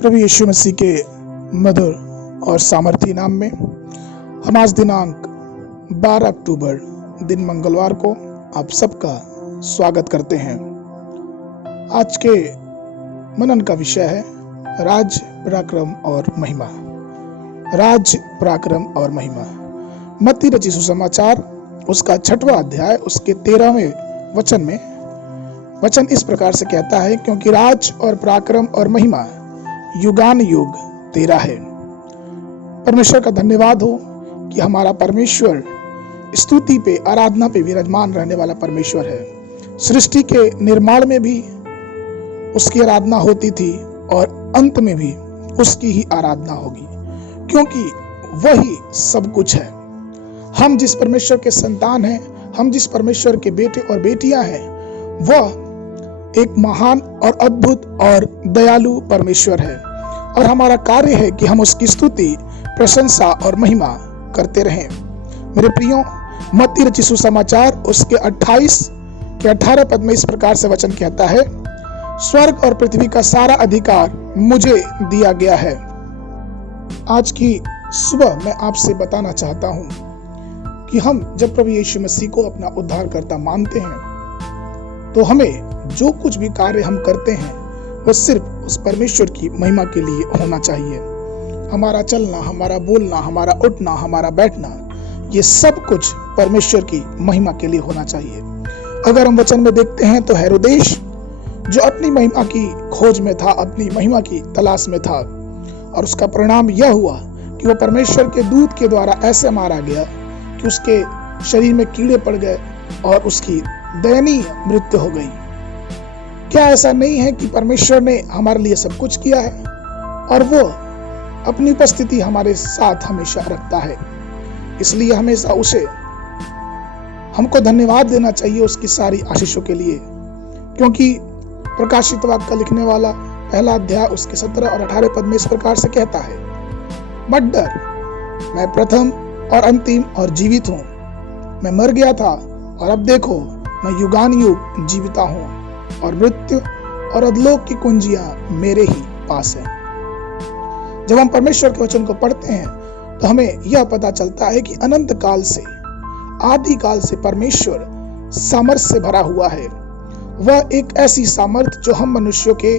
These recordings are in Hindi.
प्रभु यीशु मसीह के मधुर और सामर्थी नाम में हम आज दिनांक 12 अक्टूबर दिन मंगलवार को आप सबका स्वागत करते हैं। आज के मनन का विषय है राज पराक्रम और महिमा। राज पराक्रम और महिमा। मत्ती रचित सुसमाचार उसका 6वां अध्याय उसके 13वें वचन में वचन इस प्रकार से कहता है, क्योंकि राज और पराक्रम और महिमा युगान युग तेरा है। परमेश्वर का धन्यवाद हो कि हमारा परमेश्वर स्तुति पे, आराधना पे विराजमान रहने वाला परमेश्वर है। सृष्टि के निर्माण में भी उसकी आराधना होती थी और अंत में भी उसकी ही आराधना होगी, क्योंकि वही सब कुछ है। हम जिस परमेश्वर के संतान हैं, हम जिस परमेश्वर के बेटे और बेटियां हैं, वह एक महान और अद्भुत और दयालु परमेश्वर है और हमारा कार्य है कि हम उसकी स्तुति, प्रशंसा और महिमा करते रहें। मेरे प्रियो, मत्ती रचित सुसमाचार उसके 28 के 18 पद में इस प्रकार से वचन कहता है, स्वर्ग और पृथ्वी का सारा अधिकार मुझे दिया गया है। आज की सुबह मैं आपसे बताना चाहता हूं कि हम जब प्रभु यीशु मसीह को अपना उद्धारकर्ता मानते हैं तो हमें जो कुछ भी कार्य हम करते हैं वो सिर्फ उस परमेश्वर की महिमा के लिए होना चाहिए। हमारा चलना, हमारा बोलना, हमारा उठना, हमारा बैठना, ये सब कुछ परमेश्वर की महिमा के लिए होना चाहिए। अगर हम वचन में देखते हैं तो हेरोदेश जो अपनी महिमा की खोज में था, अपनी महिमा की तलाश में था, और उसका परिणाम यह हुआ कि वह परमेश्वर के दूत के द्वारा ऐसे मारा गया कि उसके शरीर में कीड़े पड़ गए और उसकी दयनीय मृत्यु हो गई। क्या ऐसा नहीं है कि परमेश्वर ने हमारे लिए सब कुछ किया है और वो अपनी उपस्थिति हमारे साथ हमेशा रखता है? इसलिए हमेशा उसे हमको धन्यवाद देना चाहिए उसकी सारी आशीषों के लिए, क्योंकि प्रकाशित वाक्य का लिखने वाला पहला अध्याय उसके 17 और 18 पद में इस प्रकार से कहता है, मत डर, मैं प्रथम और अंतिम और जीवित हूँ। मैं मर गया था और अब देखो मैं युगान युग जीविता हूँ और मृत्यु और अधलोक की कुंजियां मेरे ही पास है। जब हम परमेश्वर के वचन को पढ़ते हैं तो हमें यह पता चलता है कि अनंत काल से, आदि काल से परमेश्वर सामर्थ्य से भरा हुआ है। वह एक ऐसी सामर्थ्य जो हम मनुष्यों के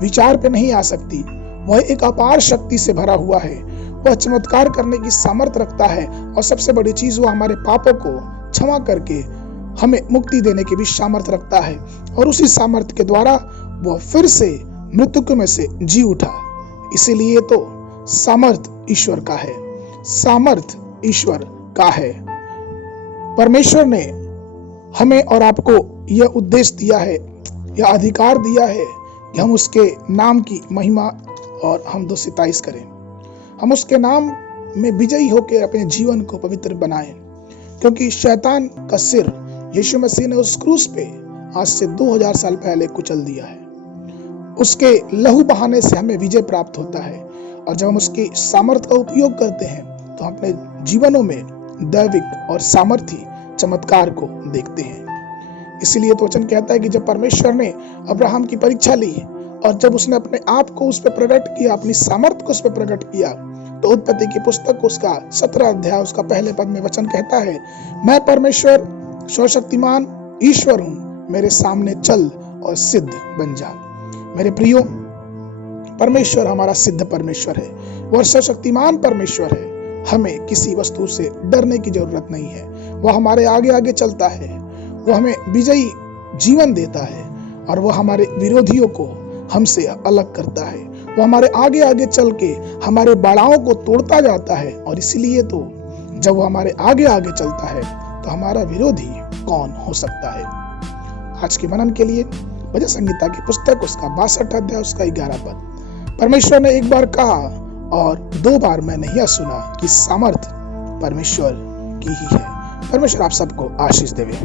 विचार पे नहीं आ सकती। वह एक अपार शक्ति से भरा हुआ है। वह चमत्कार करने की सामर्थ्य रखता है और सबसे बड़ी चीज, वह हमारे पापों को क्षमा करके हमें मुक्ति देने की भी सामर्थ्य रखता है। और उसी सामर्थ्य के द्वारा वह फिर से मृत्यु में से जी उठा। इसीलिए तो सामर्थ्य ईश्वर का है, सामर्थ्य ईश्वर का है। परमेश्वर ने हमें और आपको यह उद्देश्य दिया है, यह अधिकार दिया है कि हम उसके नाम की महिमा और हम सिताइश करें। हम उसके नाम में विजयी होकर अपने जीवन को पवित्र बनाएं, क्योंकि शैतान का सिर यीशु मसीह ने उस क्रूस पे आज से 2000 साल पहले कुचल दिया है। उसके लहू बहाने से हमें विजय प्राप्त होता है, और जब हम उसकी सामर्थ्य का उपयोग करते हैं तो हम अपने जीवनों में दैविक और सामर्थी चमत्कार को देखते हैं। इसीलिए तो वचन कहता है कि जब परमेश्वर ने अब्राहम की परीक्षा ली और जब उसने अपने आप को उस पर प्रकट किया, अपनी सामर्थ्य को उस पर प्रकट किया, तो उत्पत्ति की पुस्तक उसका 17 अध्याय उसका पहले पद में वचन कहता है, मैं परमेश्वर सर्वशक्तिमान ईश्वर हूं, मेरे सामने चल और सिद्ध बन जा। मेरे प्रियो, परमेश्वर हमारा सिद्ध परमेश्वर है, वह सर्वशक्तिमान परमेश्वर है। हमें किसी वस्तु से डरने की जरूरत नहीं है। वह हमारे आगे आगे चलता है, वह हमें विजयी जीवन देता है और वह हमारे विरोधियों को हमसे अलग करता है। वो हमारे आगे आगे चल के हमारे बाधाओं को तोड़ता जाता है, और इसीलिए तो जब वो हमारे आगे आगे चलता है तो हमारा विरोधी कौन हो सकता है। आज के मनन के लिए भजन संहिता की पुस्तक उसका 62 अध्याय उसका 11 पद, परमेश्वर ने एक बार कहा और 2 बार मैंने यह सुना कि सामर्थ परमेश्वर की ही है। परमेश्वर आप सबको आशीष देवे।